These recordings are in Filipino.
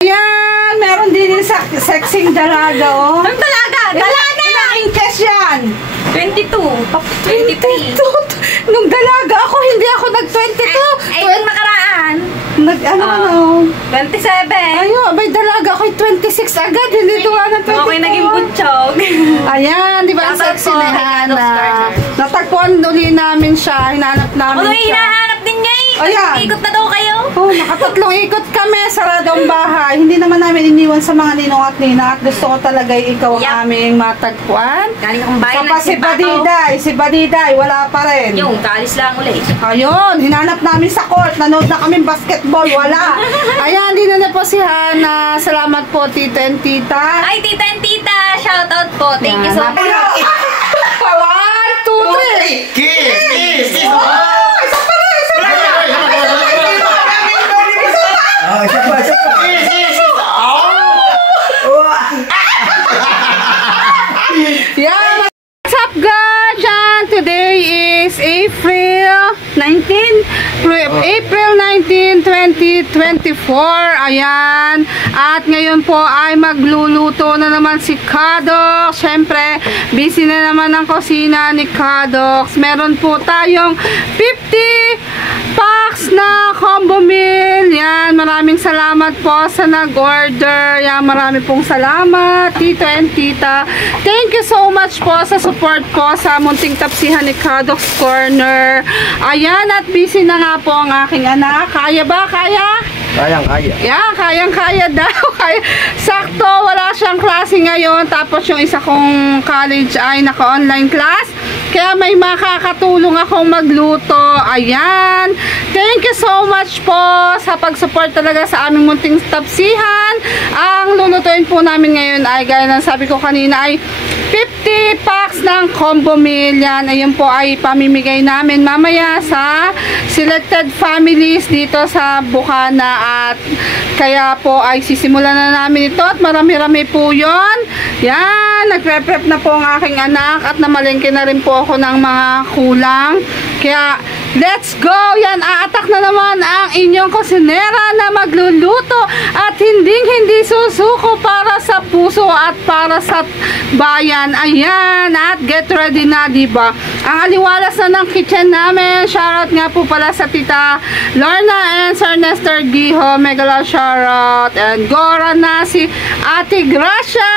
Ayan, meron din yung sexing dalaga, oh. Anong dalaga? Dalaga! Ilang inches yan? 22. 23. Nung dalaga ako, hindi ako nag-22. Ay, yung nakaraan. Ano? 27. Ayun, may dalaga ako 26 agad. Hindi ito nga ng 22. Okay, naging butchog. Ayan, di ba ang sexy ni Hana? Natagpuan uli namin siya. Hinanap namin Ano, siya. hinahanap din niya eh. Ayan. Ikot na daw kayo. Oh, nakatatlong ikot kami. Saradong bahay. Hindi naman namin iniwan sa mga ninong at nina. At gusto ko talaga ikaw ang aming matagpuan. Galing akong bayan Saka si Badiday, wala pa rin. Yung, kalis lang ulit. Ayun, hinanap namin sa court. Nanood na kami basketball. Wala. Ayan, din na po si Hana. Salamat po, tita and tita. Ay, tita and tita. Shoutout po. Thank you so much. 1, 2, 3. Kiss! Isa pa rin. Yeah, what's up guys? Today is April 19, 2024. Ayan. At ngayon po ay magluluto na naman si Kadox. Siyempre, busy na naman ang kusina ni Kadox. Meron po tayong 50 packs na combo meal. Yan, maraming salamat po sa nag-order. Yan, marami pong salamat, tito and tita. Thank you so much po sa support po sa munting tapsihan ni Kadox Corner. Ayan, at busy na nga po ang aking anak. Kaya ba? Kaya? Kayang-kaya. Yeah, kayang-kaya daw. Sakto, wala siyang klase ngayon. Tapos yung isa kong college ay naka-online class. Kaya may makakatulong akong magluto. Ayan. Thank you so much po sa pag-support talaga sa aming munting tapsihan. Ang lulutuin po namin ngayon ay, gaya ng sabi ko kanina, ay 50 packs ng combo meal. Yan, ayun po ay pamimigay namin mamaya sa selected families dito sa Bukana. At kaya po ay sisimulan na namin ito at marami-rami po yun. Yan, nagre-prep na po ang aking anak at namalengke na rin po ako ng mga kulang. Kaya let's go! Yan, aatak na naman ang inyong kusinera na magluluto at hindi susuko para sa puso at para sa bayan. Ayan, at get ready na, diba? Ang aliwalas na ng kitchen namin. Shoutout nga po pala sa tita Lorna and Sir Nestor Giho. Megala shoutout. And Gora na si Ate Gracia.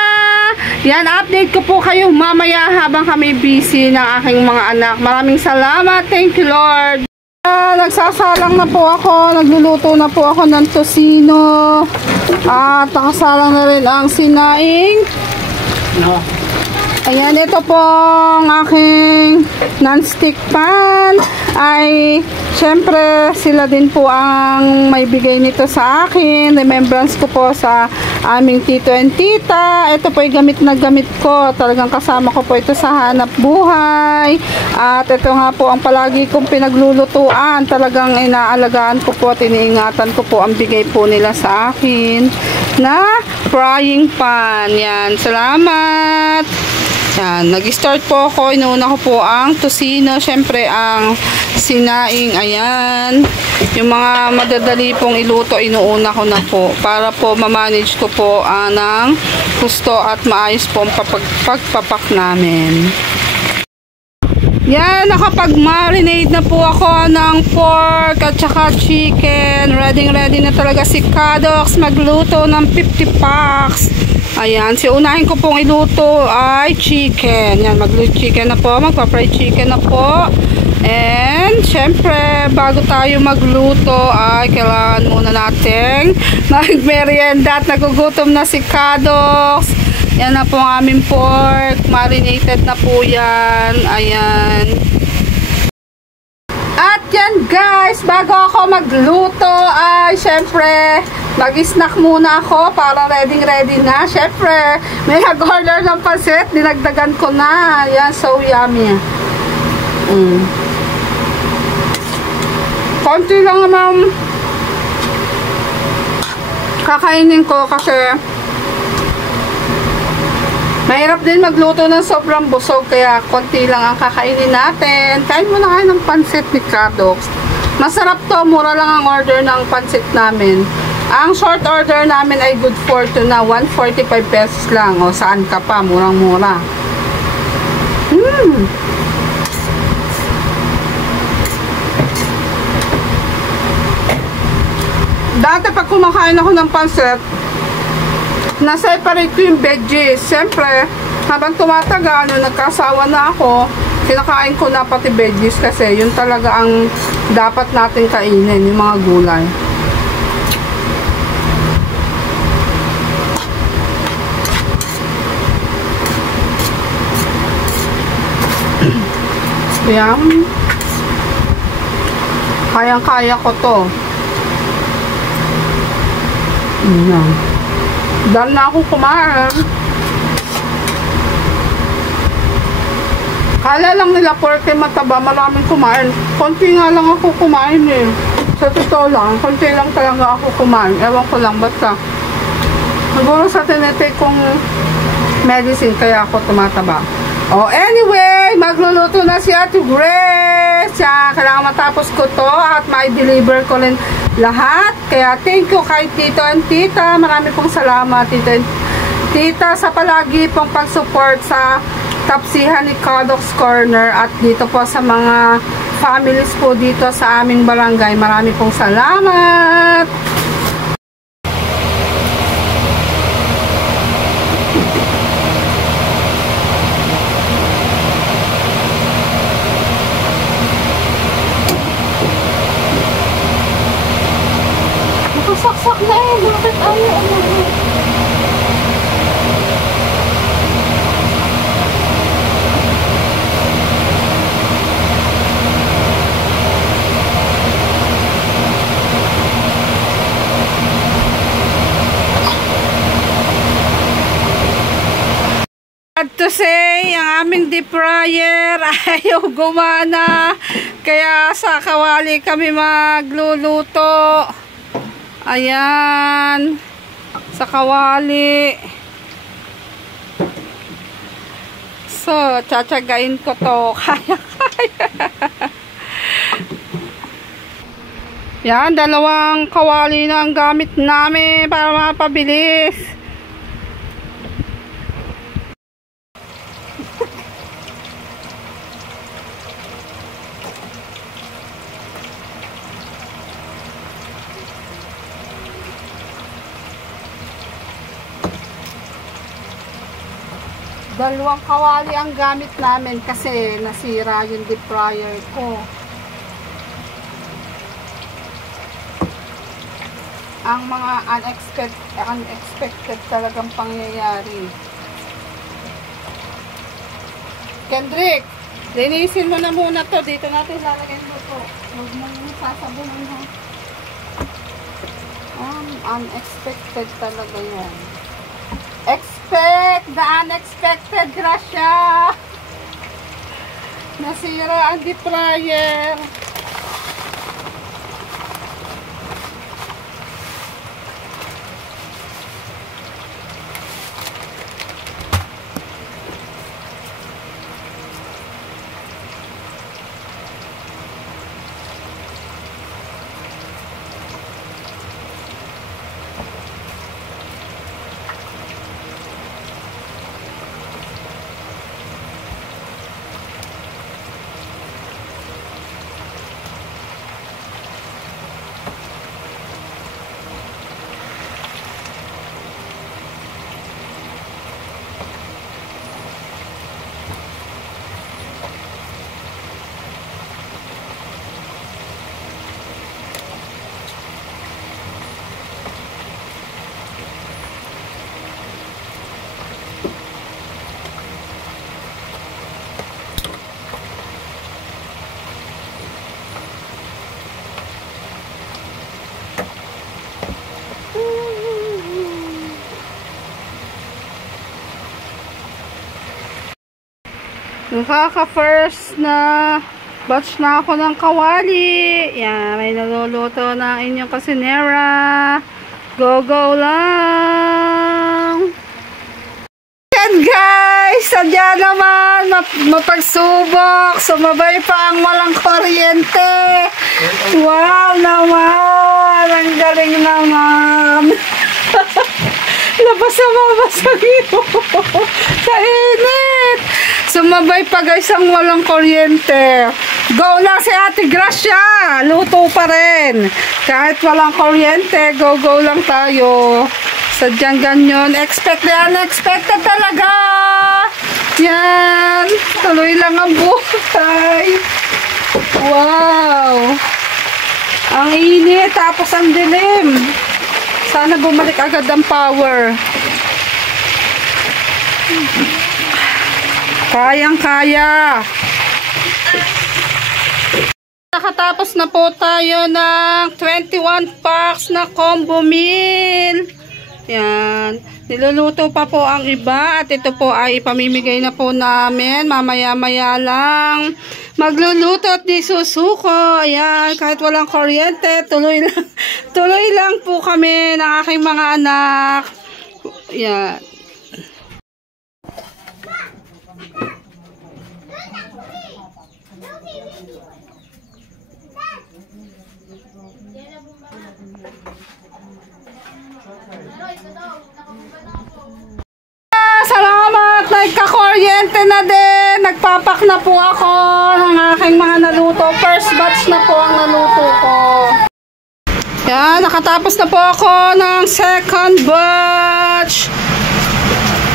Yan, update ko po kayo mamaya habang kami busy ng aking mga anak. Maraming salamat. Thank you, Lord. Nagsasalang na po ako. Nagluluto na po ako ng tosino. At nakasalang na rin ang sinaing. Ayan, ito po ang aking non-stick pan. Ay, syempre, sila din po ang may bigay nito sa akin. Remembrance ko po sa aming tito and tita. Ito po ay gamit na gamit ko. Talagang kasama ko po ito sa hanap buhay. At ito nga po ang palagi kong pinaglulutuan. Talagang inaalagaan ko po at iniingatan ko po ang bigay po nila sa akin na frying pan. Yan, salamat. Yan, nag-start po ako. Inuuna ko po ang tosino. Syempre, ang sinaing. Ayan. Yung mga madadali pong iluto, inuuna ko na po. Para po ma-manage ko po ng gusto at maayos po ang pagpapak namin. Yan, nakapag-marinate na po ako ng pork at saka chicken. Ready na talaga si Kadox magluto ng 50 packs. Ayan, unahin ko pong iluto ay chicken. Yan, mag-luto chicken na po, magpa-fry chicken na po. And, syempre, bago tayo magluto ay kailangan muna nating mag-merienda at nagugutom na si Kadox. Yan na po ang aming pork. Marinated na po yan. Ayan. At yan guys, bago ako magluto ay syempre mag-snack muna ako para ready na. Syempre, may nag-order ng pancit, dinagdagan ko na. Yan, so yummy. Konti lang naman kakainin ko kasi mahirap din magluto ng sobrang busog, kaya konti lang ang kakainin natin. Kain muna kayo ng pancit ni Kadox. Masarap to, mura lang ang order ng pancit namin. Ang short order namin ay good fortune na 145 pesos lang. O, saan ka pa? Murang-mura. Dati pag kumakain ako ng pansit, na-separate ko yung veggies. Siyempre, habang tumatagal, nagkasawa na ako, kinakain ko na pati veggies kasi yun talaga ang dapat natin kainin, yung mga gulay. Yan. Kayang-kaya ko to. Yan. Dahil na ako kumain. Kala lang nila porke mataba, maraming kumain. Konti nga lang ako kumain eh. Sa totoo lang, konti lang talaga ako kumain. Ewan ko lang, basta. Siguro sa tinitake kong medicine, kaya ako tumataba. Oh, anyway, magluluto na si Ate Grace. Kailangan matapos ko to at mai-deliver ko rin lahat. Kaya thank you kay Tito and Tita. Marami pong salamat, Tito and Tita, sa palagi pong pag-support sa Tapsihan ni Kodok's Corner at dito po sa mga families po dito sa aming barangay. Marami pong salamat. Nakasaksak na eh. Bakit ayaw? To say, ang aming deep fryer ayaw gumana, kaya sa kawali kami magluluto. Ayan, sa kawali. So, tsatsagain ko to. Kaya. Yan, dalawang kawali na ang gamit namin para mapabilis. Dalawang kawali ang gamit namin kasi nasira yung deep fryer ko. Ang mga unexpected talagang pangyayari. Kendrick, linisin mo na muna to. Dito natin lalagay mo to. Huwag mong sasabunan ha. Unexpected talaga yan. Expect the unexpected, Gracia. Nasira ang deep fryer. Nakaka-first na batch na ako ng kawali. Yan, may naluluto na inyong kusinera. Go, go lang! Ayan guys, sadya naman mapagsubok. Sumabay pa ang walang kuryente. Wow naman, ang galing naman. Labas na mabasagin mo. Sa init. Sumabay pa guys ang walang kuryente. Go lang si Ate Gracia. Luto pa rin. Kahit walang kuryente, go lang tayo. Sadyang ganyan. Expect na unexpected talaga. Yan. Tuloy lang ang buhay. Wow. Ang init. Tapos ang dilim. Sana bumalik agad ang power. Kayang-kaya. Nakatapos na po tayo ng 21 packs na combo meal. Yan. Niluluto pa po ang iba at ito po ay ipamimigay na po namin. Mamaya-maya lang. Magluluto at di susuko. Ayan. Kahit walang kuryente, tuloy lang po kami ng aking mga anak. Yan. Salamat! Nagka-kuryente na din. Nagpapak na po ako ng aking mga naluto. First batch na po ang naluto ko. Yan, nakatapos na po ako ng second batch.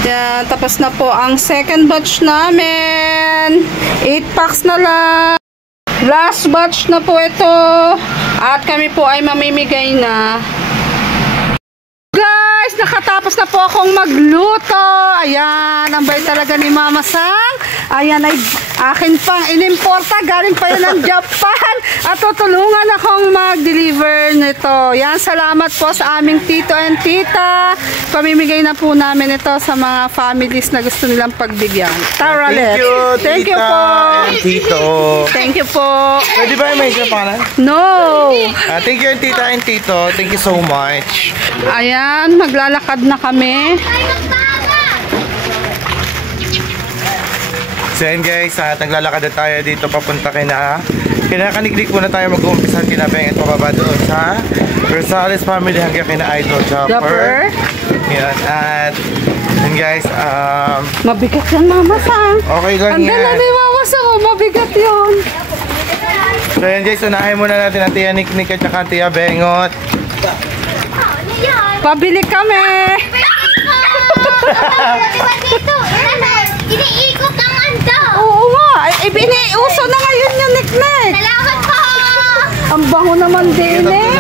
Yan, tapos na po ang second batch namin. 8 packs na lang. Last batch na po ito. At kami po ay mamimigay na. Guys, nakatapos na po akong magluto. Ayan, ang bait talaga ni Mama Sang. Ayan, ay akin pang inimporta. Galing pa yun ng Japan. At tutulungan akong mag-deliver nito. Yan, salamat po sa aming tito and tita. Pamimigay na po namin ito sa mga families na gusto nilang pagbigyan. Tara, let's. Thank you po. Tito. Thank you po. Pwede ba yung may pangalan? No. Thank you, tita and tito. Thank you so much. Ayan, maglalakad na kami. So yan guys, naglalakad na tayo dito papunta Kinakaniglig muna tayo mag-uumpisa kinabeng at pababa doon sa Rosales family hanggang kina Idol Chopper. Yan, at yan guys, mabigat yan, Mama Sang. okay lang yan. Ang dala ni Mama Sang, mabigat yun. So yan guys, unahin muna natin ang Tia Niknik at saka Tia Bengot. Pabili kami. Iniikot ang ando. Oo nga, biniuso na ngayon yung Niknik. Salamat po. Ang bango naman din eh.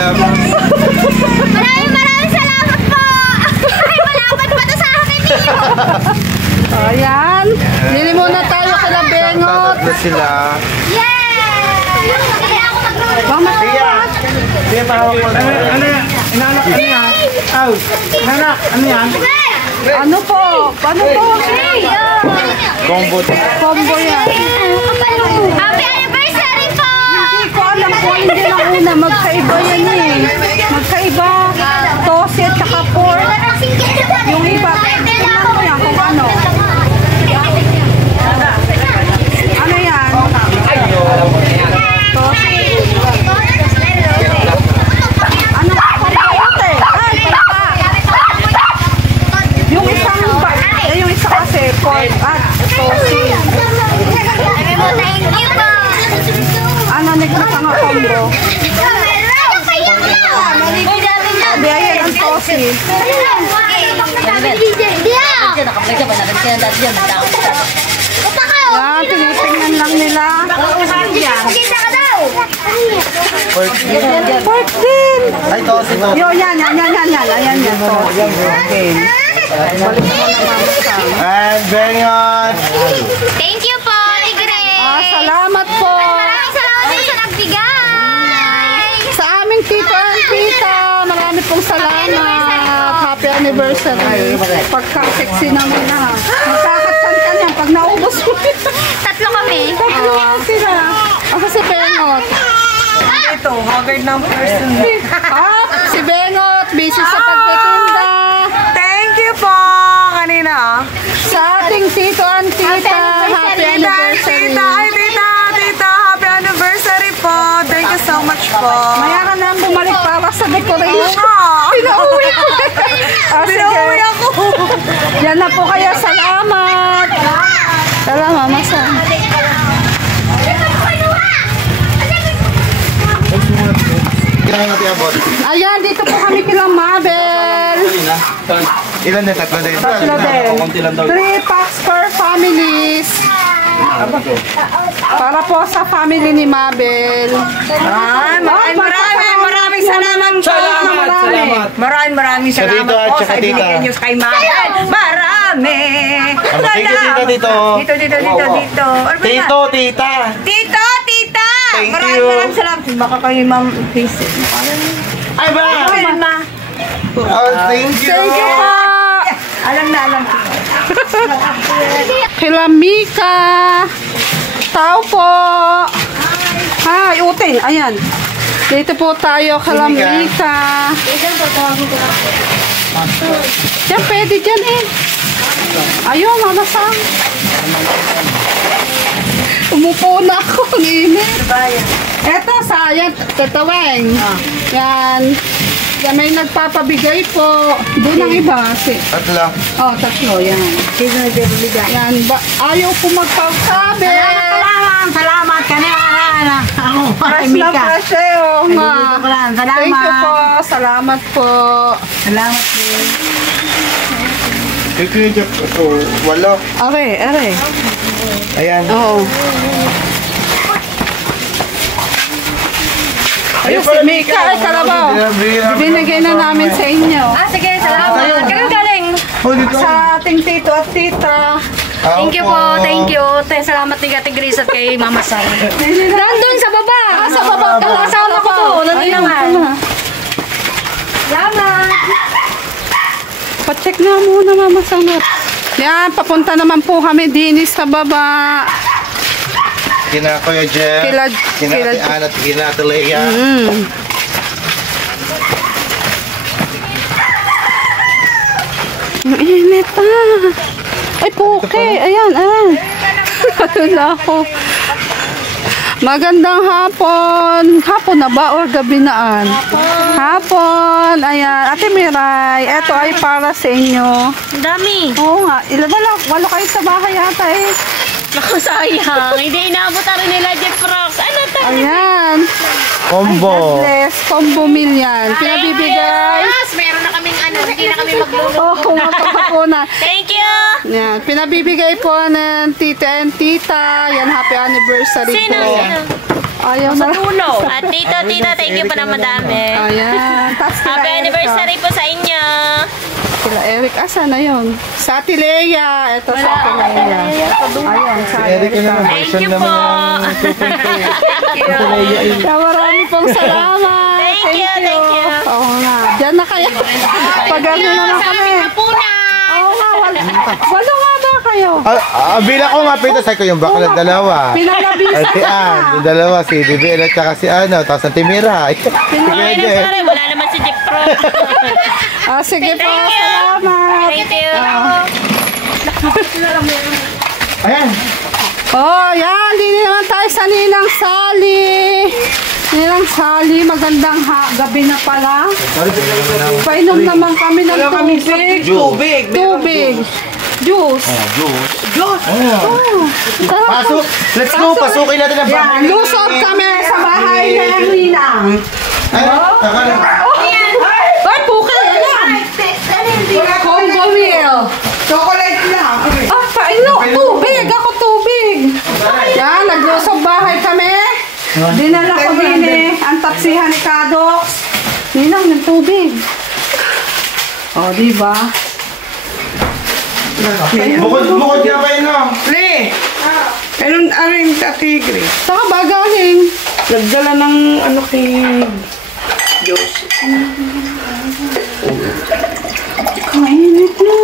Maraming salamat po. Ay, malapad pa to sa akin eh. Ayan, bili muna tayo kala Bengot. Tatlo sila. Yay! Kaya ako magluto. Mama, Tia, tawag ko na. Ano yan? Inanak, ano yan? Aw, inanak, ano yan? ano po? Paano po? Combo. Combo yan. Happy anniversary po! Hindi ko alam po, hindi na una. Magkaiba yan eh. Magkaiba. Tosi at saka pork. Yung iba, tingnan ko yan kung ano. Ano yan? Tosi. Ano? Pagkaute. Ay, palaka. Yung isang yung isa kasi pork at tosi. Thank you po! Ano, nagkita nga combo? Sabi, ayan ang tosi. Yan, tinitingnan lang nila. Pork din. Ay, tosi to. Yo, yan. Ayan yan, tosi. Okay. Balik mo na, Mama Sang. And Bengot. Thank you po, Tigre! Salamat po. Maraming salamat din sa nagbigay! Sa aming tito and tita, marami pong salamat. Happy anniversary. Pagka-sexy naman na. Magkakatsan ka niyan pag naubos mo. Tatlo kami. Tatlo sila. Ako si Bengot. Ito, haggard ng person. Si Bengot, busy sa pagtitinda. Thank you po! Kanina. Sa Yan na po kayo. Salamat. Salamat, Mama Sam. Kailangan natin abot. Ayan, dito po kami kila Mabel. Ilan din? Tatlo din. Tatlo din. 3 packs per families. Para po sa family ni Mabel. Maraming salamat po. Maraming Sa dito salamat at po saka sa tita. ibigay niyo kay Mabel. Marami. Sige, tita, dito. Dito. Ano ba yan? Tito, tita. Tita! Thank you. Maraming salamat. Baka kayo, ma'am, please. Ay ba? Ayun, ma. Oh, thank you. Thank you po. Alam na. Kila Mika. Tao po. Hi, uting. Ayan. Dito po tayo kila Mika. Yan, pwede dyan eh. Ayun, Mama Sam. Umupo na ako. Ang init. Eto, sayang. Tataweng. Yan. Yan, may nagpapabigay po. Doon ang iba. Tatlo. Oh, tatlo. Yan. Sino nagbibigay? Yan. Ayaw po magpagsabi. Salamat ka na. Ako, Fresh na fresh eh. Oh, ma. Salamat. Thank you po. Salamat po. Salamat po. Kikijak ito. Walo. Are. Ayan. Oo. Ayun, si Mika ay kalabaw. Binigay na namin sa inyo. Sige, salamat. Ganun galing. Sa ating tito at tita. Thank you po, thank you. Salamat ni Ate Grace at kay Mama Sam. Nandun sa baba. Sa baba ka. Kasama ko to. Naninaman. Salamat. Pa-check nga muna, Mama Sangat. Yan, papunta naman po kami din sa baba. Kina Kuya Jeff. Kina Ate Ana at kina Ate Lea. Ang init Ay, puke. Ayan. Wala ako. Magandang hapon. Hapon na ba or gabi na? Hapon. Ayan. Ate Miray, eto ay para sa inyo. Ang dami. Oo nga. Walo kayo sa bahay yata eh. Naku, sayang. Hindi inaabot rin nila Jeff Rocks. Ano to? Ayan. Combo. Bless. Combo meal yan. Pinabibigay. Yes, meron na kaming hindi na kami magluluto. Oo, magpapakunan. Thank you. Yan. Pinabibigay po ng tita and tita. Yan, happy anniversary Sino? po. Ayaw na. Tulo. At tita, thank you pa na madami. Ayan. Tas kila Happy Erica. anniversary po sa inyo. Kila Eric, asan na yun? Sa Ate Lea. Ito sa Ate Lea. Ayun, sa Eric na naman. Thank you po. Kaya marami pong salamat. Thank you. Oo nga. Diyan na kayo. Pag-ano na lang kami. Mapuna. Oo nga. Walo nga ba kayo? Bilang ko nga pito sa ko yung bakla dalawa. Pinalabisan Ate Ann, yung dalawa si Bibel at saka si tapos ang Timira. Ay, sorry, wala naman si Jeff Rocks. Sige po. Salamat. Thank you. Ayan. Oh, yan. Dito naman tayo sa Ninang Sally. Ninang Sally, magandang gabi na pala. Painom naman kami ng tubig. Tubig. Juice. Pasok. Let's go. Pasukin natin ang bahay. Lusot kami sa bahay ng Ninang. Ay, puke. Combo meal. Chocolate lang. Tubig. Ako tubig. Yan, naglusog bahay kami. Dinala ko din ang taksihan ni Kadox. Ninang ng tubig. O, diba? Bukod ka pa yun, no? Le! Ano yung tatigre? Saka bagaling. Nagdala ng ano kay Diyos. Kainit na.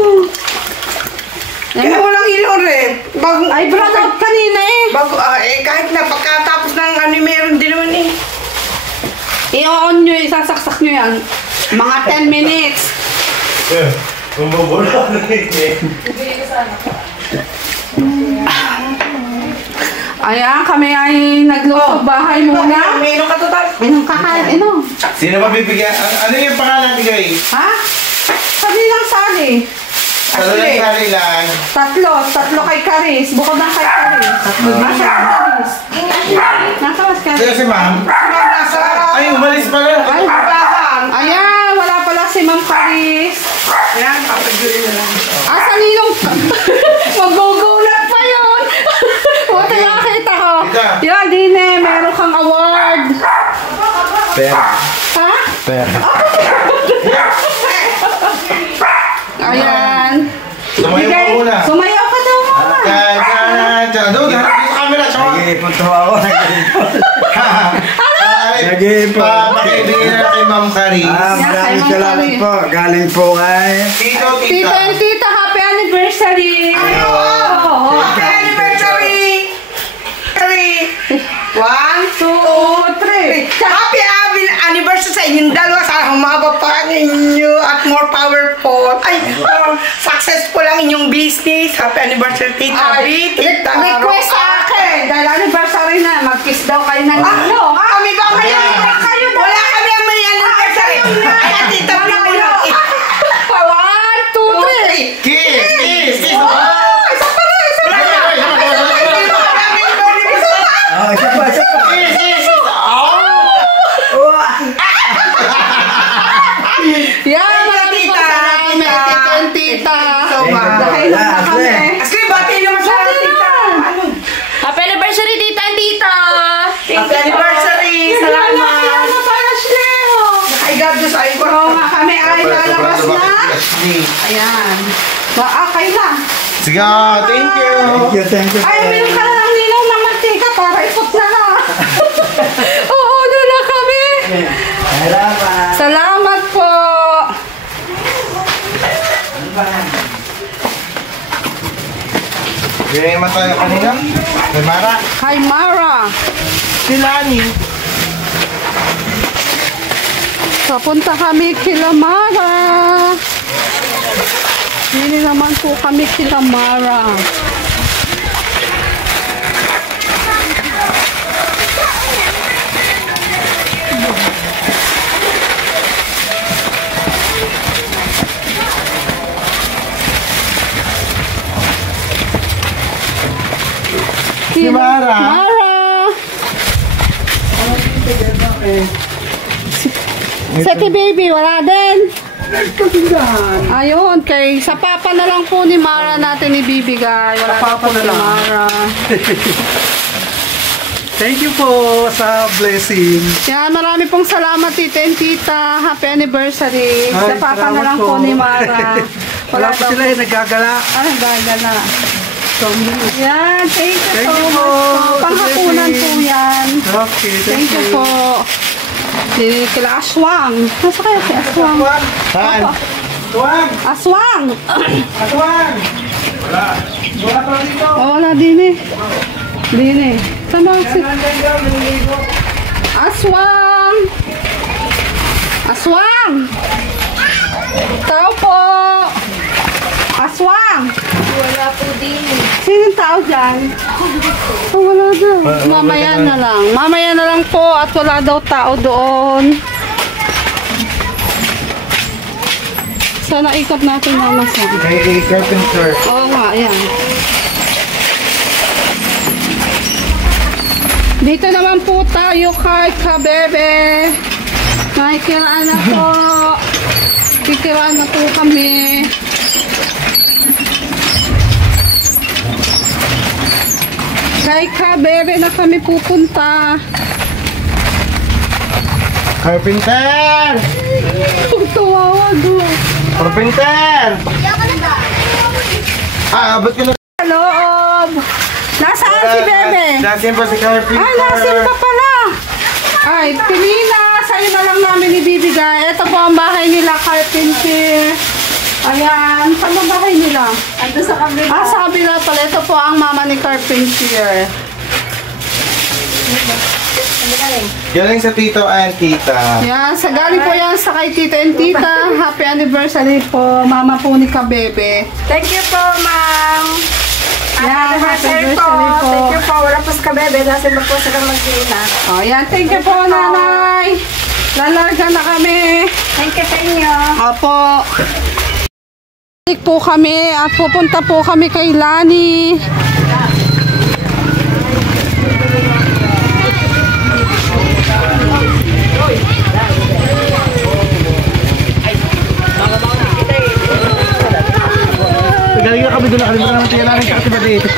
Kaya walang ilaw rin. Bagong, Ay, brown out kanina eh. kahit na pagkatapos ng ano, meron din naman eh. I-on nyo, isasaksak nyo yan. Mga 10 minutes. Ayan, kami ay naglusog bahay muna. Meron ka total. Anong kakain? Ano? Sino ba bibigyan? Ano yung pangalan ni Gay? Ha? Sabi lang Sally. Ashley. Lang. Tatlo kay Karis. Bukod na kay Karis. Nasa Karis. Nasa mas Karis. Sino si ma'am? Ay, umalis pala. Ay, ayan, wala pala si Ma'am Karis. Ayan, papagyuri na lang. Sa ninong? Magugulat pa yun. Buti nakita ko. Yan, Dine, meron kang award. Pera. Ha? Pera. Ayan. Sumayo ka muna. Sumayaw ka daw muna. Doon, harap dito camera. Nag-iipon to ako. Pakibigyan na kay Ma'am Karis. Maraming salamat po. Galing po kay... Tito, Tito tita. and tita, happy anniversary! Happy anniversary! 1, 2, 3. Happy anniversary sa inyong dalawa. Sana humaba pa ninyo at more powerful. Ay, successful ang inyong business. Happy anniversary, Tita B. Tita Request sa akin! Dahil anniversary na, mag-kiss daw kayo ng ano. Kami ba kayo? Wala kami ang may anniversary. Ay, Tita B. 1, 2, 3! Kiss! Kiss! Kiss! Isa pa na! Isa pa na! Isa pa. Kiss! Kiss! Yan, maraming po salamat, tito and tita. Dahil na Yeah, kami. Aski, bati naman sa Tita. Happy anniversary, tita and tita! Happy anniversary. Salamat. Ano pa, Ashley? Ay, God, Diyos, ay ko. Oo nga, kami ay lalabas na. Ashley. Ayan. Okay na. Sige, thank you. Thank you. Ay, meron ka na ng ninaw na mantika para ipot na na. Oo, na kami. Salamat. Salamat po. Bigyan naman tayo kanina. May Mara. Hi, Mara. Si Lani. Papunta kami kila Mara. Hindi naman po kami kila Mara. Si Mara. Mara. Seti baby, wala din. Ayun, kay sa papa na lang po ni Mara natin ibibigay. Wala sa papa na lang. Mara. Thank you po sa blessing. Yan, marami pong salamat tita and tita. Happy anniversary. Sa Ay, papa na salamat lang po. po ni Mara. Wala pa daw sila nagagala. gagana. Yan, thank you Thank so you much po. po. Panghapunan po yan. Okay, Thank you po. Si kila Aswang. Nasa kaya si Aswang? Saan? Tuwag! Aswang! Tuwag! Wala pa dito. Oh, wala din eh. Din eh. Sama si Aswang! Aswang! Tao po! Aswang! Wala po din. Sinong tao dyan? Oh, wala daw. Mamaya na lang. Mamaya na lang po at wala daw tao doon. Sana ikot natin mama sa. Kay Carpenter. Oo nga, yan. Dito naman po tayo kay Kabebe. Nakikiraan na po. Kikiraan na po kami. Kay Kabebe na kami pupunta. Carpenter! Tawawag mo. Carpenter! Abot ko na. Sa loob. Nasaan si Bebe? Nasin pa si Carpenter. Ay, nasin pa pala. Ay, Pilina, sa'yo na lang namin ibibigay. Ito po ang bahay nila, Carpenter. Ayan, saan ang bahay nila? Ando sa kabila. Sa kabila pala. Ito po ang mama ni Carpenter. Galing sa tito and tita. Yan, sa galing po yan sa kay tita and tita. Happy anniversary po, mama po ni Kabebe. Thank you po, ma'am. Yan, happy anniversary po. Thank you po. Wala po sa kabebe. Nasa iba po sila mag-iina. Oh, yan, thank you po, nanay. Lalarga na kami. Thank you sa inyo. Opo. Babalik po kami at pupunta po kami kay Lani. Galing na kami doon, nakalimutan naman tiya namin kakatiba dito.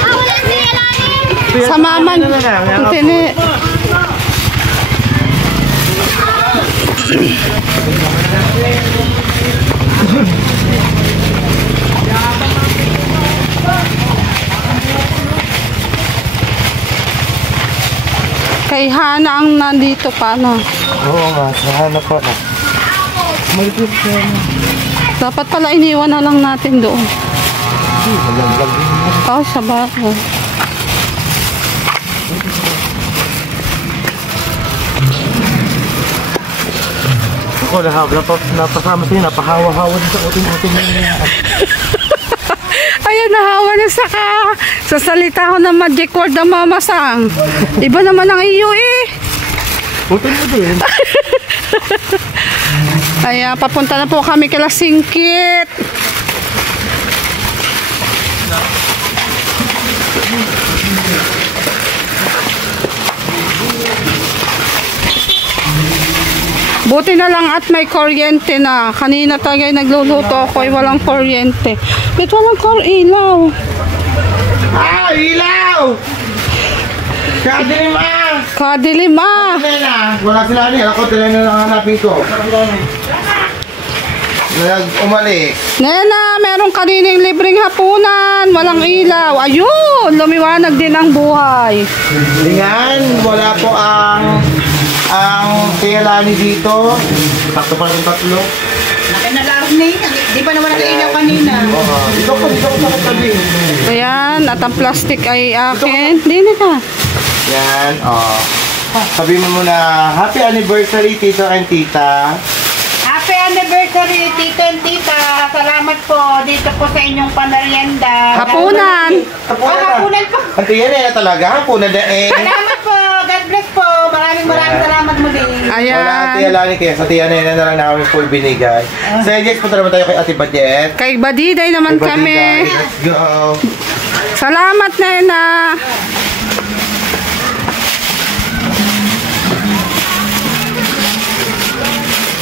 Sa maman. Tini. Kay Hana ang nandito pa, no? Oo nga, sa Hana pa na. Malikot ka na. Dapat pala iniwan na lang natin doon. Oh, sa bago. Ako, napasama sa'yo, napahawa-hawa din sa uting-uting niya. Ayan, nahawa na sa salita ko ng magic word ng Mama Sang. Iba naman ang iyo eh. Putin mo din. Ayan, papunta na po kami kila Singkit. Buti na lang at may kuryente na. Kanina tagay nagluluto ako ay walang kuryente. Ba't walang ilaw? Ah, ilaw! Kadilim ah! Kadilim ah! Wala sila niya. Ako, tila na hanapin ko. Umalik. Nena, meron kanining libreng hapunan. Walang ilaw. Ayun, lumiwanag din ang buhay. Tingnan, wala po ang Lani dito. Sakto pa ng tatlo. Nakinalaos na yun. Di pa naman nakailaw kanina. Dito ko sa katabi. Ayan, at ang plastic ay akin. Dini ka. Yan, sabihin mo muna, happy anniversary, tito and tita. Happy anniversary, tito and tita. Salamat po dito po sa inyong panarienda. Hapunan. Hapunan po. Ante yan eh, talaga, hapunan na eh. Salamat po. God bless po. Maraming salamat muli. Ayan. Wala Ate Lani kaya sa Tia Nena na lang namin full binigay. So yes, punta naman tayo kay Ate Badet. Kay Badiday naman Kay kami. Badiday, let's go. Salamat, Nena.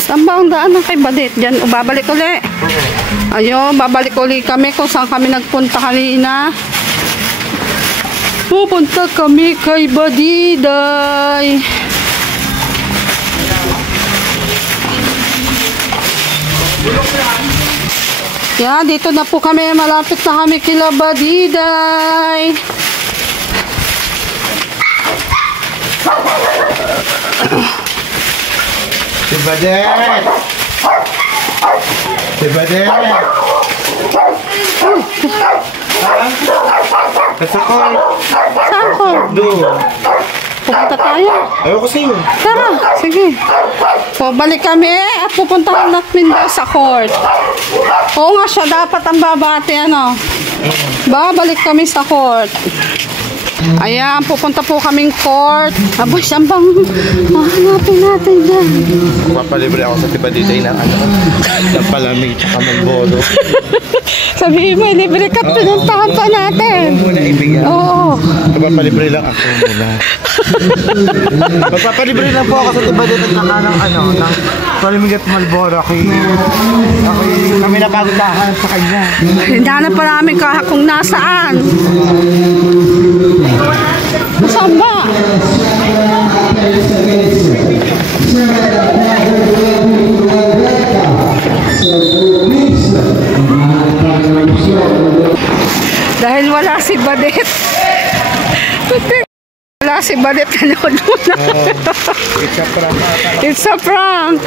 Saan ba ang daan ng kay Badet? Diyan, o babalik uli. Ayun, babalik uli kami kung saan kami nagpunta kanina. Pupunta kami kay Badiday. Yan, dito na po kami. Malapit na kami kila Badiday. Si Badet! Si Badet! Kasakol! Saan ko? Doon! Pupunta tayo. Ayoko sa'yo. Tara, sige. So, balik kami at pupuntahan natin daw sa court. Oo nga siya, dapat ang babati, ano. Babalik kami sa court. Ayan, pupunta po kaming court. Aboy, saan bang mahanapin natin dyan? Papalibre ako sa Tibadiday ng ng palamig tsaka magbolo. Sabihin mo, libre ka, pinuntahan pa natin. Muna ibigyan. Oo. Papalibre lang ako muna. Magpapalibre lang po ako sa Tibadiday at ng palamig at malboro. Kami napagod nakahanap sa kanya. Hindahan pa namin kung nasaan. Saan ba? Dahil wala si Badet. Wala si Badet. It's a prank. It's a prank.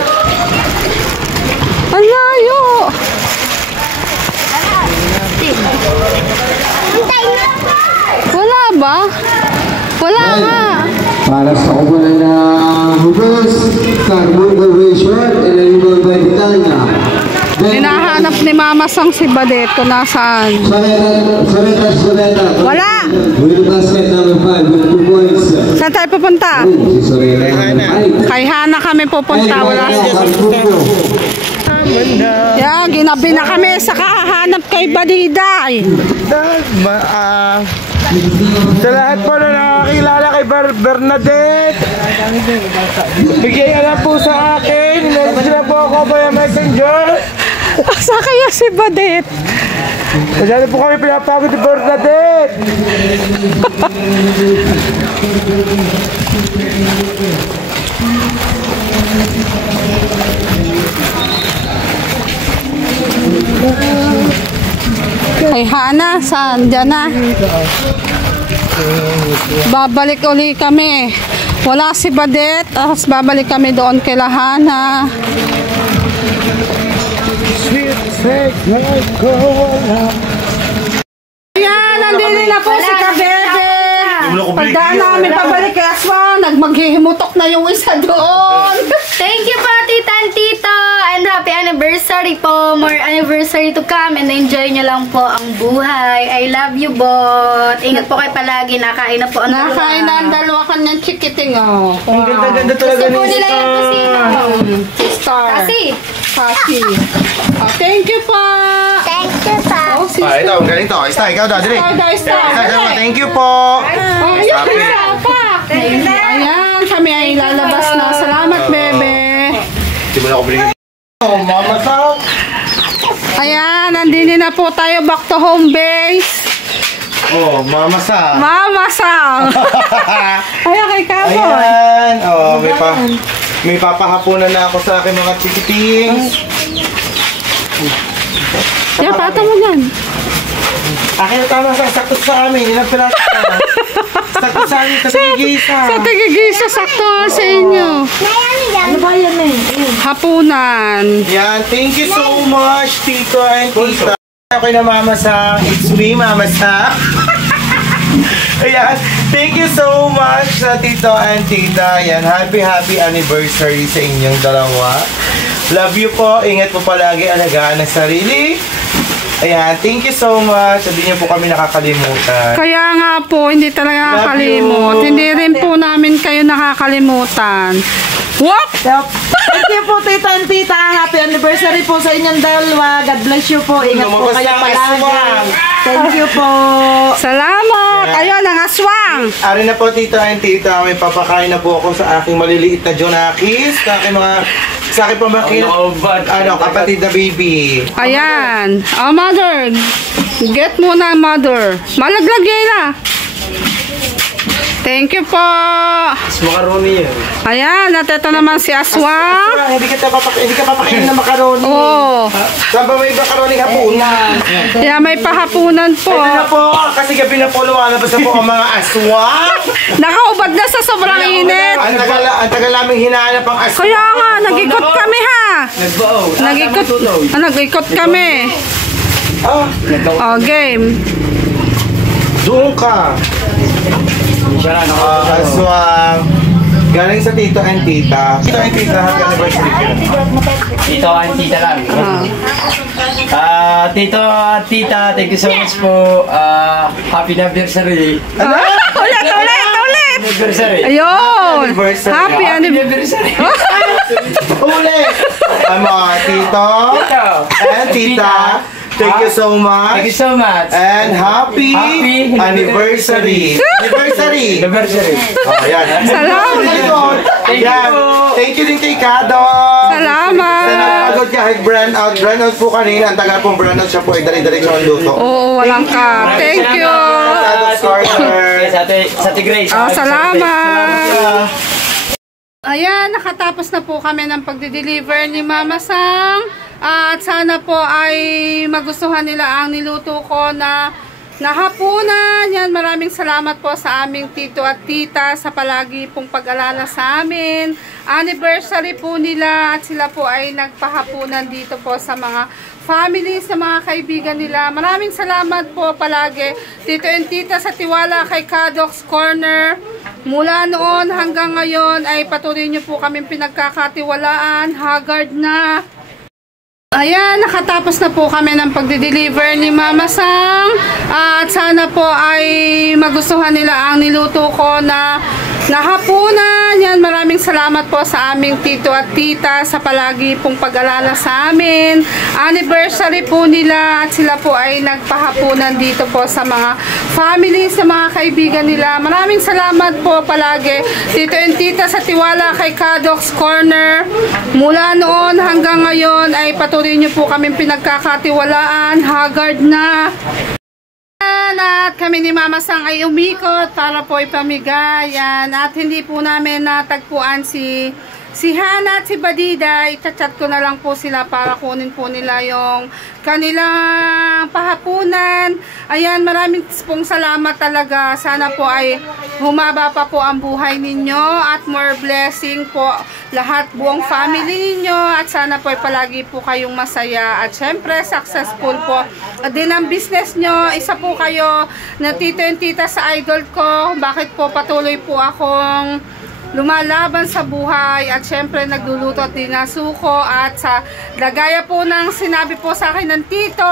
Ang layo. Wala ba? Wala nga. Para sa kumanan ng hubos, carbon duration, and animal vegetarian. Hinahanap ni Mama Sang si Badet kung nasaan. Wala. With basket number 5 with 2 points. Saan tayo pupunta? Kay Hana kami pupunta. Wala. Yan, ginabi na kami sa kahanap kay Badiday. Sa lahat po na nakakilala kay Bernadette, bigay na po sa akin. Message na po ako via messenger. Sa kaya si Badette. Masyado po kami pinapagod ni Bernadette. Kay Hana, saan? Diyan na. Babalik uli kami. Wala si Badette. Tapos babalik kami doon kay Hana. Ayan, nandito na po si Kabebe. Pagdaan namin pabalik kay Aswang, nagmaghihimutok na yung isa doon. Thank you po, tita and tito. And happy anniversary po. More anniversary to come. And enjoy nyo lang po ang buhay. I love you, bot. Ingat po kayo palagi. Nakain na po ang dalawa. Nakain na ang dalawa kanyang chikiting, oh. Ang ganda-ganda talaga Gusto po ni nila yung kusino. Star. Kasi. Oh, thank you po. Thank you po. Oh, sister. ito, galing to. Star, ikaw daw, dali. Star. Thank you po. Oh, yun, ayan, kami ay lalabas na. Salamat, bebe. Hindi mo na ako binigyan. Oh, mama sa. Ayan, nandini na po tayo back to home base. Oh, mama sa. Mama Sang. Ayan, kay Kaboy. Ayan. Oh, may papahapunan na ako sa aking mga chikitings. Yan, pata mo yan. Akin na tama sa sakto sa amin. Ilang piraso ka. Sakto sa amin sa tigigisa. Sa tigigisa, sakto sa inyo. Ano ba yan eh? Hapunan. Yan. Thank you so much, Tito and Tita. Ako na Mama Sang. It's me, Mama Sang. Ayan. Thank you so much sa Tito and Tita. Ayan. Happy anniversary sa inyong dalawa. Love you po. Ingat po palagi. Alagaan ang sarili. Ayan, thank you so much. Hindi niyo po kami nakakalimutan. Kaya nga po, hindi talaga nakakalimot. Hindi rin po namin kayo nakakalimutan. Whoop! Thank you po, tita and tita. Happy anniversary po sa inyong dalawa. God bless you po. Ingat po kayo palagi. Thank you po. Salamat! Ayun, ang aswang! Ari na po, tita and tita. May papakain na po ako sa aking maliliit na Jonakis. Sa aking pamangkin. Kapatid na baby. Ayan. Oh, mother. Get muna, mother. Malaglag yun. Thank you po. Macaroni yan. Ayan, nateto naman si Aswang. Hindi ka papakain ng macaroni. Oo. Saan ba may macaroni hapunan? Yeah, may pahapunan po. Ito na po. Kasi gabi na po lumalabas na po ang mga aswang. Nakaubad na sa sobrang init. Ang tagal namin hinahanap ang aswang. Kaya nga, nag-ikot kami ha. Nag-ikot kami. Oh, game. Doon ka. Aswang. Galing sa Tito and Tita. Tito and Tita, happy anniversary. Tito and tita lang. Tito at tita, thank you so much po. Happy anniversary. Ulit! Anniversary. Ayun! Anniversary. Happy anniversary! Ulit! Tito and Tita, thank you so much. Thank you so much. And happy anniversary. Anniversary. Oh, yan. Salamat. Thank you po. Thank you din kay Kado. Salamat. Sa napagod kahit brand out. Brand out po kanina. Ang tagal pong brand out siya po ay dali-diretso ang luto. Oo, walang ka. Thank you. Sa Tigray. Oh, salamat. Ayan, nakatapos na po kami ng pagde-deliver ni Mama Sang. At sana po ay magustuhan nila ang niluto ko na hapunan. Yan, maraming salamat po sa aming tito at tita sa palagi pong pag-alala sa amin. Anniversary po nila at sila po ay nagpahapunan dito po sa mga family, sa mga kaibigan nila. Maraming salamat po palagi, tito and tita, sa tiwala kay Kadok's Corner. Mula noon hanggang ngayon ay patuloy niyo po kaming pinagkakatiwalaan. Haggard na. Ayan, nakatapos na po kami ng pagde-deliver ni Mama Sang. At sana po ay magustuhan nila ang niluto ko na na hapunan. Yan, maraming salamat po sa aming tito at tita sa palagi pong pag-alala sa amin. Anniversary po nila at sila po ay nagpahapunan dito po sa mga family, sa mga kaibigan nila. Maraming salamat po palagi, tito and tita, sa tiwala kay Cadox Corner. Mula noon hanggang ngayon ay patuloy niyo po kami pinagkakatiwalaan. Haggard na. At kami ni Mama Sang ay umikot para po ipamigay. Yan. At hindi po namin natagpuan si Hana at si Badida. I-chat ko na lang po sila para kunin po nila yung kanilang pahapunan. Ayan, maraming pong salamat talaga. Sana po ay humaba pa po ang buhay ninyo at more blessing po lahat, buong family ninyo, at sana po ay palagi po kayong masaya at syempre successful po din ang business nyo. Isa po kayo na tito and tita sa idol ko. Bakit po patuloy po akong lumalaban sa buhay at syempre nagluluto at dinasuko, at sa lagaya po ng sinabi po sa akin ng tito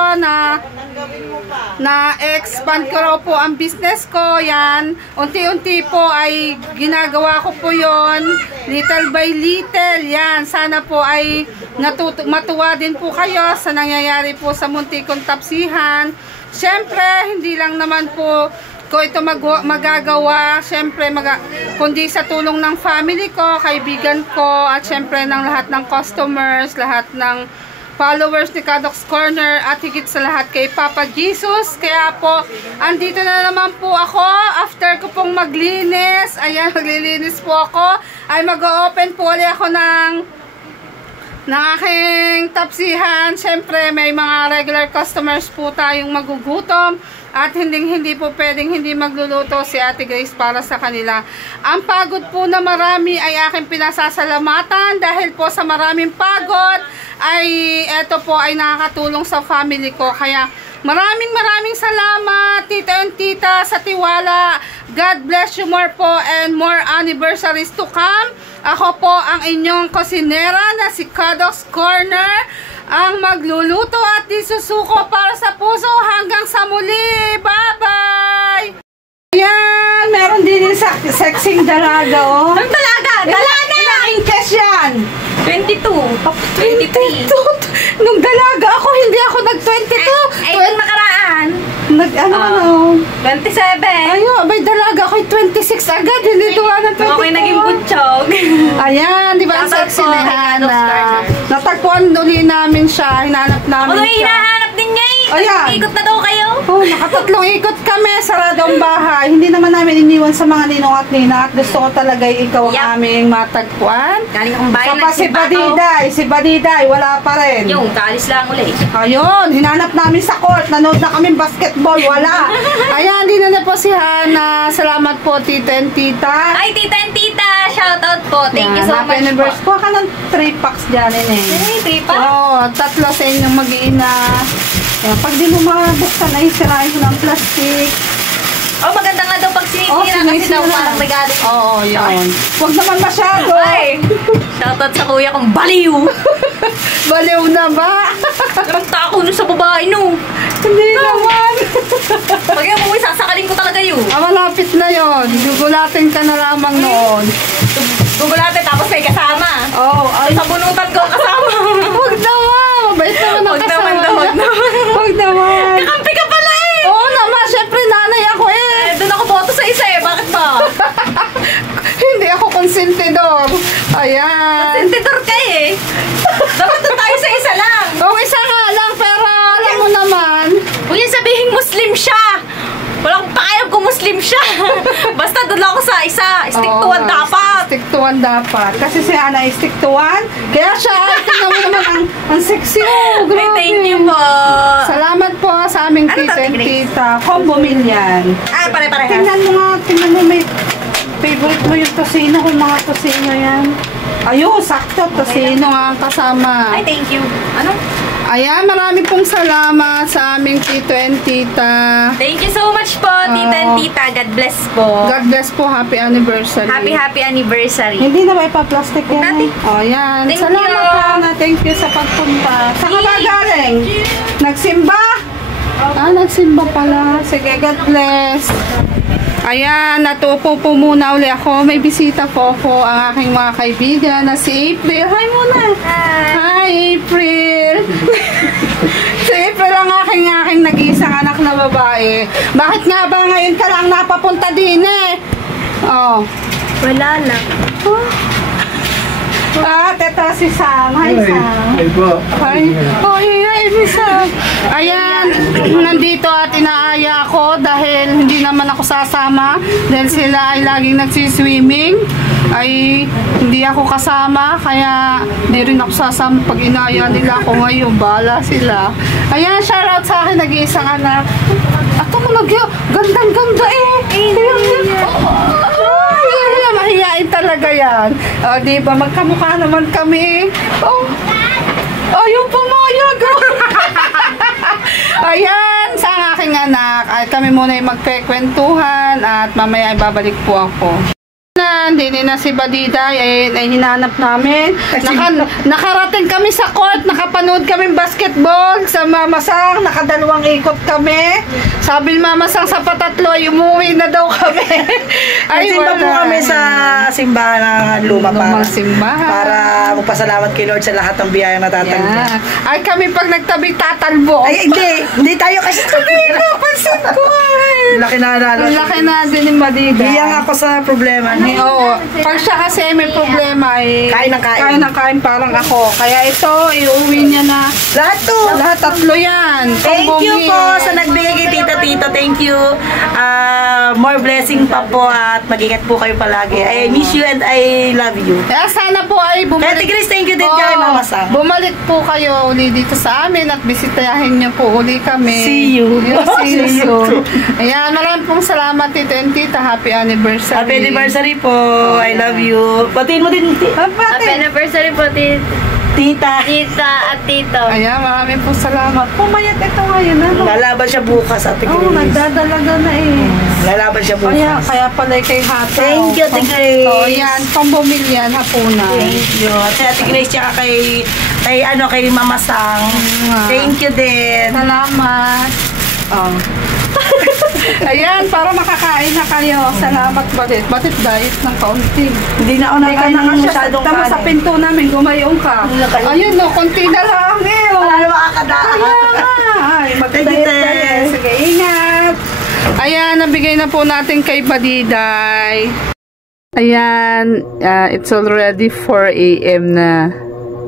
na expand ko raw po ang business ko. Yan, unti-unti po ay ginagawa ko po yon, little by little. Yan, sana po ay matuwa din po kayo sa nangyayari po sa muntik kong tapsihan. Syempre hindi lang naman po ko ito magagawa, syempre kundi sa tulong ng family ko, kaibigan ko, at syempre ng lahat ng customers, lahat ng followers ni Cadox Corner, at higit sa lahat kay Papa Jesus. Kaya po, andito na naman po ako after ko pong maglinis. Ayan, maglilinis po ako. Ay mag-o-open po ulit ako ng aking tapsihan. Syempre may mga regular customers po tayong magugutom. At hindi po pwedeng hindi magluluto si Ate Grace para sa kanila. Ang pagod po na marami ay aking pinasasalamatan dahil po sa maraming pagod ay eto po ay nakakatulong sa family ko. Kaya maraming salamat tita and tita sa tiwala. God bless you more po and more anniversaries to come. Ako po ang inyong kusinera na si Cadox Corner, ang magluluto at isusuko para sa puso. Hanggang sa muli. Bye-bye! Ayan, meron din yung sexing dalaga, oh. Ang dalaga! Dalaga! Ilang inches yan? 22. 23. Nung dalaga ako, hindi ako nag-22. Ay, yung nakaraan. Nag-ano? 27. Ayun, may dalaga ako 26 agad. Hindi tuwa ng 22. Okay, naging butchog. Ayan, di ba ang sexy ni Hana? Natagpuan uli namin siya. Hinanap namin Ako siya. hinahanap din niya eh. Ayan. Ikot na daw kayo. Oh, nakatatlong ikot kami. Sarado ang bahay. Hindi naman namin iniwan sa mga ninong at nina. At gusto ko talaga ikaw ang aming matagpuan. Galing akong bayan Kapag si Badiday, wala pa rin. Yung, kaalis lang ulit. Ayun, hinanap namin sa court. Nanood na kami basketball. Wala. Ayan, din na po si Hana. Salamat po, tita and tita. Ay, tita and tita. Shoutout po. Thank you so much po. Kuha ka ng 3 packs dyan, eh. Ay, 3 pa? Oo, 3 sa inyong mag-iina. Pag di mo mabuksan, ay sirain ko ng plastic. Oh, maganda nga daw pag sinisira kasi daw parang regalo. Oo, yun. Huwag naman masyado. Ay, shoutout sa kuya kong baliw. Baliw na ba? Yung tako nun sa babae no. Hindi naman. Pag yung umuwi, sasakalin ko talaga yun. Malapit na yun. Gugulatin ka na lamang noon. Gugulatin tapos may kasama. Oo. Sa bunutan ko kasama. Huwag naman. Mabait naman ang kasama niya. Huwag naman. Kakampi ka pala eh. Oo naman. Syempre nanay ako eh. Doon ako boto sa isa eh. Bakit ba? Hindi ako konsentidor. Ayan. Sentidor ka eh. Dapat doon tayo sa isa lang. Oo, isa nga lang. Pero alam mo naman. Huwag yung sabihin Muslim siya. Wala akong pakialam kung Muslim siya. Basta doon lang ako sa isa. Stick to one dapat. Stick to one dapat. Kasi si Ana ay stick to one. Kaya siya, ay, tingnan mo naman ang sexy. Oh, grabe. Ay, thank you po. Salamat po sa aming Ano tita to, and Grace? tita. Combo meal yan. Ay, pare-pareha. Tingnan mo nga, tingnan mo may favorite mo yung tosino, kung mga tosino yan. Ayun, sakto, tosino nga ang kasama. Ay, thank you. Ano? Ayan, marami pong salamat sa aming tito and tita. Thank you so much po, tita and tita. God bless po. God bless po, happy anniversary. Happy anniversary. Hindi na ba ipaplastic yan? Natin. O, yan. Thank Salamat you. Hana. Thank you sa pagpunta. Saan ka ba galing? Nagsimba? Ah, nagsimba pala. Sige, God bless. Ayan, natupo po muna uli ako. May bisita po ako, ang aking mga kaibigan na si April. Hi muna! Hi, April! Si April ang aking nag-iisang anak na babae. Bakit nga ba ngayon ka lang napapunta din eh? Oh. Wala lang. At ito si Sam. Hi, Sam. Ay po. Hi. Oh, hi, Sam. Ayan, nandito at inaaya ako dahil hindi naman ako sasama dahil sila ay laging nagsiswimming. Ay hindi ako kasama kaya hindi rin ako sasama pag inaaya nila ako ngayon. Bala sila. Ayan, shoutout sa akin nag-iisang anak. At ako gandang-ganda eh. Mahihain talaga yan. O, diba? Magkamukha naman kami. Oh. Ayun, pumayag. Ayan, sa aking anak. At kami muna ay magkikwentuhan at mamaya ay babalik po ako. Hindi na si Badiday ay hinanap namin. Nakarating kami sa court, nakapanood kami basketball sa Mamasang, nakadalawang ikot kami. Sabi ni Mamasang sa patatlo ay umuwi na daw kami. Ay Nagsimba po kami sa simbahan ng luma para magpasalamat kay Lord sa lahat ng biyayang natatanggap. Yeah. Ay kami pag nagtabi tatalbo. Ay hindi tayo kasi Napansin ko laki na nalo. Laki na din ni Badiday. Biyang ako sa problema. Oo. Pag siya kasi may problema ay Kain ng kain. Kain ng kain parang ako. Kaya ito, iuwi niya na. Lahat to. Lahat tatlo yan. Thank you po sa nagbigay kay Tito. Thank you. More blessing pa po at mag-ingat po kayo palagi. I miss you and I love you. Kaya sana po ay bumalik. Ate Chris, thank you din kay Mama Sang. Bumalik po kayo uli dito sa amin at bisitahin niyo po uli kami. See you. See you soon. Ayan, maraming pong salamat Tito and Tita. Happy anniversary. Happy anniversary po. I love you. Batiin mo din. Happy anniversary po, Tita. Tita at Tito. Ayan, maraming pong salamat. Pumayat ito ngayon. Ano? Lalaban siya bukas, Ate Chris. Oo, nagdadalaga na eh. Lalaban siya bukas. Kaya pala kay Hata. Thank you, Ate Grace. Oh, yan, pambumilyan, hapunan. Thank you. Ate Grace, tsaka kay Mama Sang. Thank you din. Salamat. Oh. Ayan, para makakain na kayo. Salamat Batit. Batit diet ng kaunti. Hindi na ako nakain ng masyadong Tama sa pinto namin, gumayong ka. Ayun no, konti na lang eh. Wala na makakadaan. Ay, mag-diet. Sige, ingat. Ayan, nabigay na po natin kay Badiday. Ayan, it's already 4 AM na.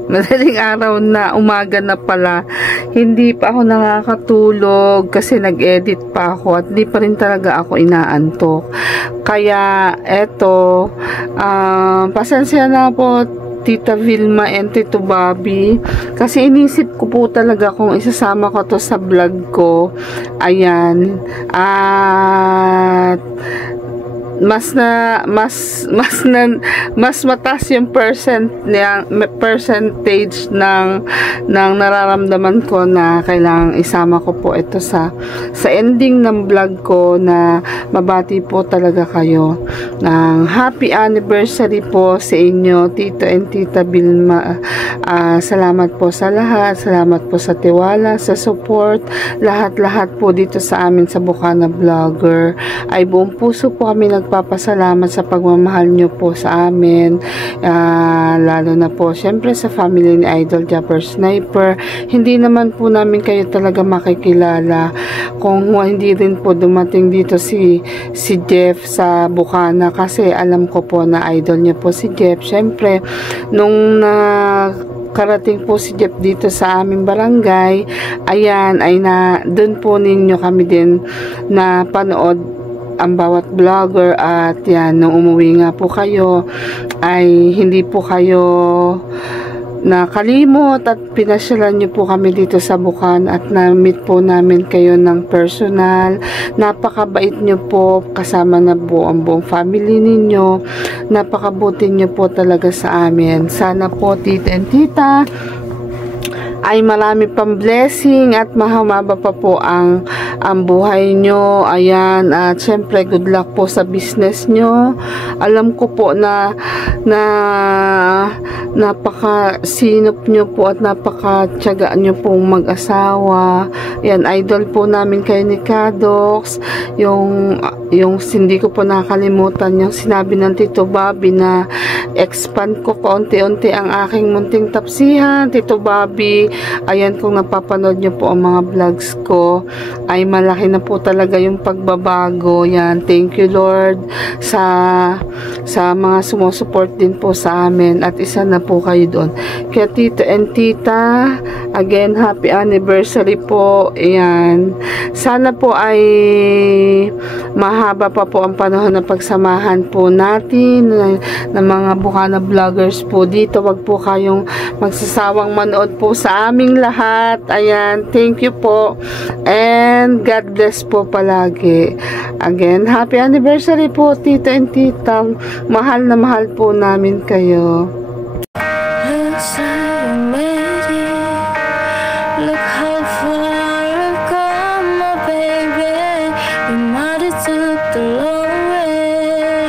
Madaling araw na, umaga na pala. Hindi pa ako nakakatulog kasi nag-edit pa ako at hindi pa rin talaga ako inaantok. Kaya, eto, pasensya na po Tita Vilma and Tito Bobby kasi inisip ko po talaga kung isasama ko to sa vlog ko. Ayan. At mas mataas yung percentage ng nararamdaman ko na kailangang isama ko po ito sa ending ng vlog ko na mabati po talaga kayo ng happy anniversary po sa inyo Tito and Tita Vilma. Salamat po sa lahat, salamat po sa tiwala, sa support, lahat po dito sa amin sa Bukana Vlogger. Ay buong puso po kami nagpapasalamat sa pagmamahal nyo po sa amin, lalo na po syempre sa family ni Idol Japper Sniper. Hindi naman po namin kayo talaga makikilala kung hindi rin po dumating dito si Jeff sa Bukana kasi alam ko po na idol niya po si Jeff. Syempre nung karating po si Jeff dito sa aming barangay, ayan, ay doon po ninyo kami din na panood ang bawat vlogger at yan, nung umuwi nga po kayo ay hindi po kayo nakalimot at pinasyalan nyo po kami dito sa Bukan at na-meet po namin kayo ng personal. Napakabait nyo po, kasama na po ang buong family ninyo. Napakabuti nyo po talaga sa amin. Sana po Tita and Tita ay marami pang blessing at mahumaba pa po ang ang buhay nyo. Ayan, at syempre good luck po sa business nyo. Alam ko po na napaka-sinop nyo po at napaka-tiyaga nyo pong mag-asawa. Ayan, idol po namin kay ni Kadox. Yung hindi ko po nakalimutan yung sinabi ng Tito Bobby na expand ko kaunti-unti ang aking munting tapsihan. Tito Bobby, ayan, kung napapanood nyo po ang mga vlogs ko, ay malaki na po talaga yung pagbabago. Yan, thank you Lord sa mga sumusupport din po sa amin, at isa na po kayo doon. Kaya Tito and Tita, again, happy anniversary po. Ayan, sana po ay mahaba pa po ang panahon na pagsamahan po natin ng mga Bukana vloggers po dito. Wag po kayong magsasawang manood po sa aming lahat. Ayan, thank you po and God bless po palagi. Again, happy anniversary po Tito and Tita. Mahal na mahal po namin kayo. Look how far I've come, my baby. We might have took the long way.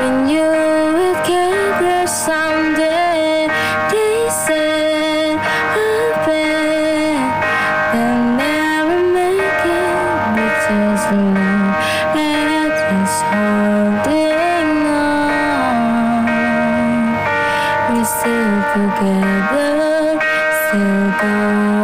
When you would get there someday, they said I'll bet they'll never make it, but just look at us holding on. We're still together, still going.